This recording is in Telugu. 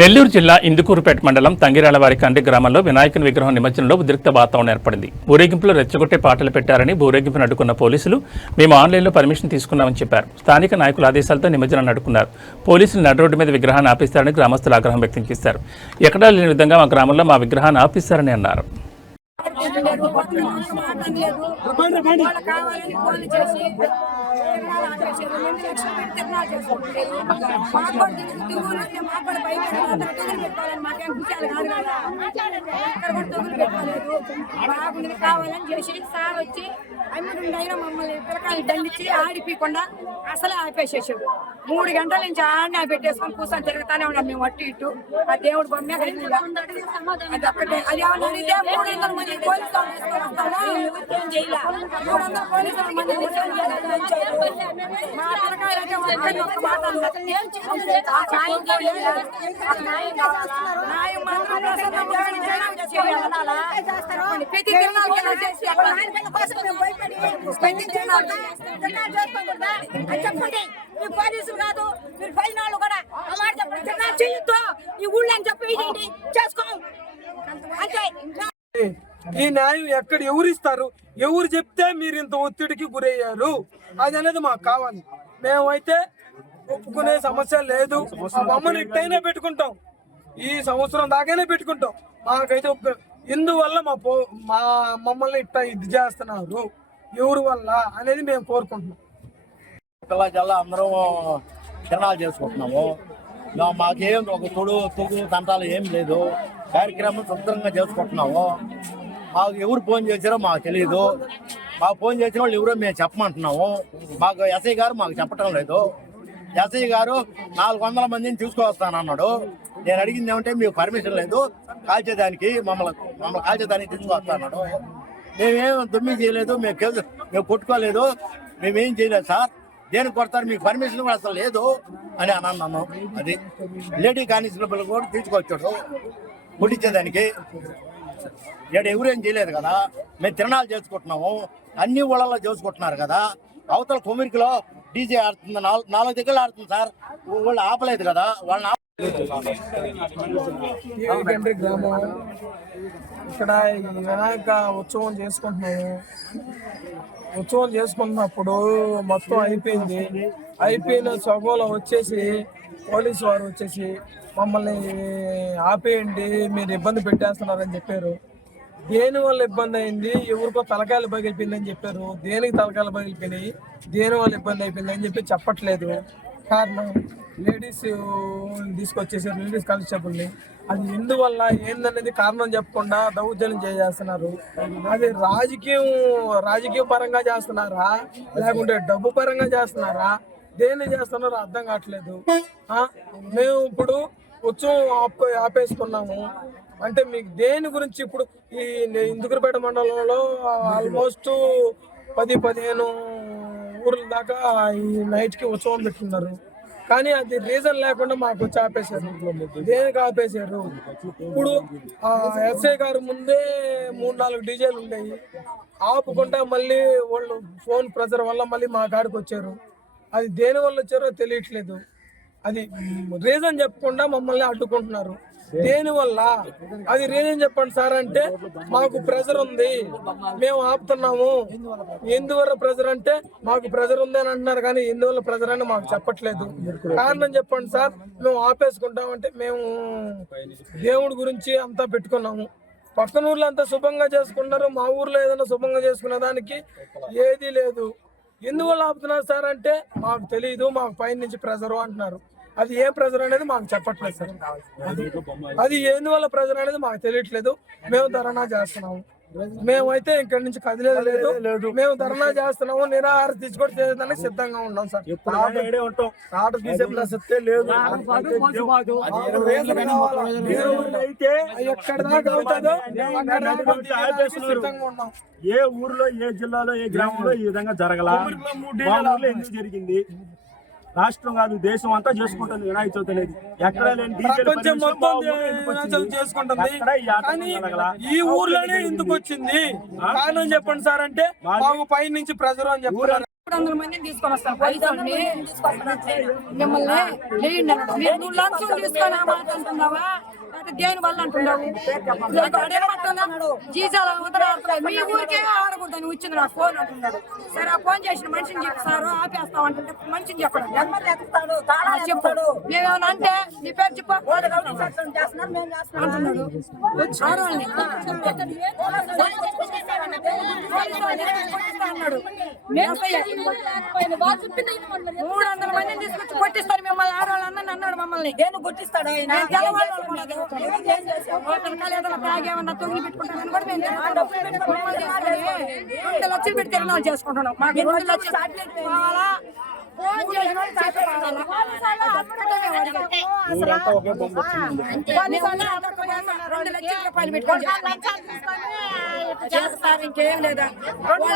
నెల్లూరు జిల్లా ఇందుకూరుపేట మండలం తంగిరాలవారి కండి గ్రామంలో వినాయకుని విగ్రహం నిమజ్జనంలో ఉద్రిక్త వాతావరణం ఏర్పడింది. ఊరేగింపులో రెచ్చగొట్టే పాటలు పెట్టారని ఊరేగింపును అడ్డుకున్న పోలీసులు మేము ఆన్లైన్లో పర్మిషన్ తీసుకున్నామని చెప్పారు. స్థానిక నాయకుల ఆదేశాలతో నిమజ్జనం అడ్డుకున్నారు. పోలీసులు నడరోడ్డు మీద విగ్రహాన్ని ఆపిస్తారని గ్రామస్తులు ఆగ్రహం వ్యక్తం చేశారు. ఎక్కడా లేని విధంగా మా గ్రామంలో మా విగ్రహాన్ని ఆపిస్తారని అన్నారు. వాళ్ళు కావాలని ఫోన్లు చేసి తిరణాలు ఆపేసారు. రెండు లక్షలు పెట్టి తిరణాలు చేసుకుంటారు. మాకు కూడా తెలుసు, తిరుగులు అంటే మాకు కూడా భయం వేసి అందరూ తగులు పెట్టుకోవాలని మాకేం విషయాలు కాదు కదా. ఎక్కడ కూడా తగులు పెట్టుకోలేదు. బాగుంది కావాలని చేసి సార్ వచ్చి అన్ని అయినా మమ్మల్ని పిల్లకాయలు దండించి ఆడిపోయకుండా అసలే ఆపేసేసాడు మూడు గంటల నుంచి ఆడిని పెట్టేసుకొని కూర్చొని తిరుగుతానే ఉన్నాం మేము అటు ఇటు ఆ దేవుడు బొమ్మే? అది ఒక్కటే అది ఏమన్నా మూడు వందల మంది తీసుకొని వస్తారా? ఏం మూడు వందల మంది మా ఒక్క మాట న్యాయం మాత్రం చేయాలనాలా? ప్రతి తిరునాళ్ళకి ఇలా చేసి అక్కడ ప్రతి తిరునాళ్ళకి చెప్పండి పోలీసులు కాదు మీరు పైన వాళ్ళు కూడా చెప్పండి తిరునాళ్ళు చేయొద్దు ఈ ఊళ్ళో అని చెప్పి చేసుకో ఈ న్యాయం ఎక్కడ ఎవరు ఇస్తారు ఎవరు చెప్తే మీరు ఇంత ఒత్తిడికి గురయ్యారు? అది అనేది మాకు కావాలి. మేమైతే ఒప్పుకునే సమస్య లేదు. ఆ బొమ్మను ఇట్టైనా పెట్టుకుంటాం. ఈ సంవత్సరం దాకైనా పెట్టుకుంటాం. మాకైతే ఇందువల్ల మా పో మా మమ్మల్ని ఇట్ట ఇది చేస్తున్నారు. ఎవరి వల్ల అనేది మేము కోరుకుంటున్నాం. పిల్ల అందరం తిరణాలు చేసుకుంటున్నాము. మాకేం ఒక తొడు తొగు తంటాలు ఏం లేదు. కార్యక్రమం శుభ్రంగా చేసుకుంటున్నాము. మాకు ఎవరు ఫోన్ చేశారో మాకు తెలియదు మాకు ఫోన్ చేసిన వాళ్ళు ఎవరో మేము చెప్పమంటున్నాము. మాకు ఎస్ఐ గారు మాకు చెప్పటం లేదు. ఎస్ఐ గారు నాలుగు వందల మందిని తీసుకొస్తానన్నాడు నేను అడిగింది ఏమంటే మీకు పర్మిషన్ లేదు. కాల్చేదానికి మమ్మల్ని మమ్మల్ని కాల్చేదానికి తీసుకొస్తాన్నాడు మేమేం దుమ్మి చేయలేదు మేము కేసు మేము కొట్టుకోలేదు. మేమేం చేయలేదు సార్. దేనికి కొడతారు? మీకు పర్మిషన్ కూడా అసలు లేదు అని అని అన్నాను. అది లేడీ కానిస్టేబుల్ కూడా తీసుకొచ్చాడు. కొట్టించేదానికి. ఇక్కడ ఎవరేం చేయలేదు కదా. మేము తిరణాలు చేసుకుంటున్నాము. అన్ని ఊళ్ళల్లో చేసుకుంటున్నారు కదా. అవతల కొమ్మిరికిలో డీజే ఆడుతుంది. నాలుగు నాలుగు దగ్గర ఆడుతుంది సార్. వాళ్ళు ఆపలేదు కదా. వాళ్ళని గ్రామం. ఇక్కడ వినాయక ఉత్సవం చేసుకుంటున్నాము. ఉత్సవం చేసుకుంటున్నప్పుడు మొత్తం అయిపోయింది. అయిపోయిన సభలో వచ్చేసి పోలీసు వారు వచ్చేసి మమ్మల్ని ఆపేయండి మీరు ఇబ్బంది పెట్టేస్తున్నారని చెప్పారు. దేని వల్ల ఇబ్బంది అయింది? ఎవరికో తలకాయలు పగిలిపోయిందని చెప్పారు. దేనికి తలకాయలు పగిలిపోయినాయి? దేని వల్ల ఇబ్బంది అయిపోయింది అని చెప్పి చెప్పట్లేదు. కారణం లేడీస్ తీసుకొచ్చేసారు. లేడీస్ కానిస్టేబుల్ని అది ఎందువల్ల? ఏందనేది కారణం చెప్పకుండా దౌర్జన్యం చేసేస్తున్నారు. అది రాజకీయం రాజకీయ పరంగా చేస్తున్నారా? లేకుంటే డబ్బు పరంగా చేస్తున్నారా? దేన్ని చేస్తున్నారో అర్థం కావట్లేదు. మేము ఇప్పుడు ఉత్సవం ఆపేసుకున్నాము. అంటే మీకు దేని గురించి ఇప్పుడు ఈ ఇందుకురపేట మండలంలో ఆల్మోస్ట్ పది పదిహేను ఊర్ల దాకా ఈ నైట్కి ఉత్సవం పెట్టుకున్నారు. కానీ అది రీజన్ లేకుండా మాకు వచ్చి ఆపేశారు దేనికి ఆపేశారు? ఇప్పుడు ఎస్ఐ గారు ముందే మూడు నాలుగు డీజేలు ఉండేవి ఆపుకుంటా మళ్ళీ వాళ్ళు ఫోన్ ప్రెజర్ వల్ల మళ్ళీ మా కాడికి వచ్చారు. అది దేని వల్ల వచ్చారో తెలియట్లేదు. అది రీజన్ చెప్పకుండా మమ్మల్ని అడ్డుకుంటున్నారు. దేని వల్ల అది రీజన్ చెప్పండి సార్ అంటే మాకు ప్రెజర్ ఉంది. మేము ఆపుతున్నాము. ఎందువల్ల ప్రెజర్ అంటే మాకు ప్రెజర్ ఉంది అని అంటున్నారు కానీ ఎందువల్ల ప్రెజర్ అని మాకు చెప్పట్లేదు. కారణం చెప్పండి సార్. మేము ఆపేసుకుంటాం అంటే మేము దేవుడి గురించి అంతా పెట్టుకున్నాము. పక్కన ఊర్లో అంతా శుభంగా చేసుకుంటారు మా ఊర్లో ఏదైనా శుభంగా చేసుకునే దానికి ఏదీ లేదు. ఎందువల్ల ఆపుతున్నారు సార్ అంటే మాకు తెలియదు మాకు పైన నుంచి ప్రెజర్ అంటున్నారు. అది ఏ ప్రెజర్ అనేది మాకు చెప్పట్లేదు సార్. అది ఎందువల్ల ప్రెజర్ అనేది మాకు తెలియట్లేదు. మేము ధర్నా చేస్తున్నాము. మేమైతే ఇక్కడి నుంచి కదిలేదు లేదు. మేము ధర్నా చేస్తున్నాము. నిరాహార తీసుకొని చేయడానికి సిద్ధంగా ఉన్నాం సార్. ఆట తీసే ప్రసక్తే లేదు. అయితే ఎక్కడ దాకా అవుతుందో సిద్ధంగా ఉన్నాం. ఏ ఊర్లో ఏ జిల్లాలో ఏ గ్రామంలో ఈ విధంగా జరగల? జరిగింది? రాష్ట్రం కాదు దేశం అంతా చేసుకుంటుంది వినాయక చవితి అనేది. ఎక్కడ లేని ప్రపంచం మొత్తం చేసుకుంటుంది. ఈ కానీ ఊర్లోనే ఎందుకు వచ్చింది? కారణం చెప్పండి సార్ అంటే మాకు పై నుంచి ప్రెజర్ అని చెప్తున్నారు. మూడు వందల మందిని తీసుకొని వస్తాను పోలీసుల్ని మిమ్మల్ని లేయండి. మీరు నువ్వు లంచం తీసుకొని దేని వల్ల అంటున్నావు? జీజాల అవతల ఆడుతున్నాడు. మీ ఊరికే ఆడకూడదు అని వచ్చింది నా ఫోన్ అంటున్నాడు. సరే ఆ ఫోన్ చేసిన మనిషిని చెప్తారు ఆపేస్తాం అంటుంటే మనిషిని చెప్పడం చెప్పు. మేమేమన్నా అంటే నీ పేరు చెప్పు. అంటున్నాడు. ఆడవాళ్ళని. అన్నాడు మూడు వందల మందిని తీసుకొచ్చి కొట్టిస్తారు మిమ్మల్ని ఆడవాళ్ళు అన్న అన్నాడు మమ్మల్ని. నేను ఆయన? ఏమన్నా కూడా మేము రెండు లక్షలు పెట్టి తిరణాలు చేసుకుంటున్నాం? మాకు రెండు లక్షలు కావాలా. ఊరంతా ఒకే బొమ్మ రెండు లక్షల రూపాయలు పెట్టుకొని చేస్తారు ఇంకేం లేదా?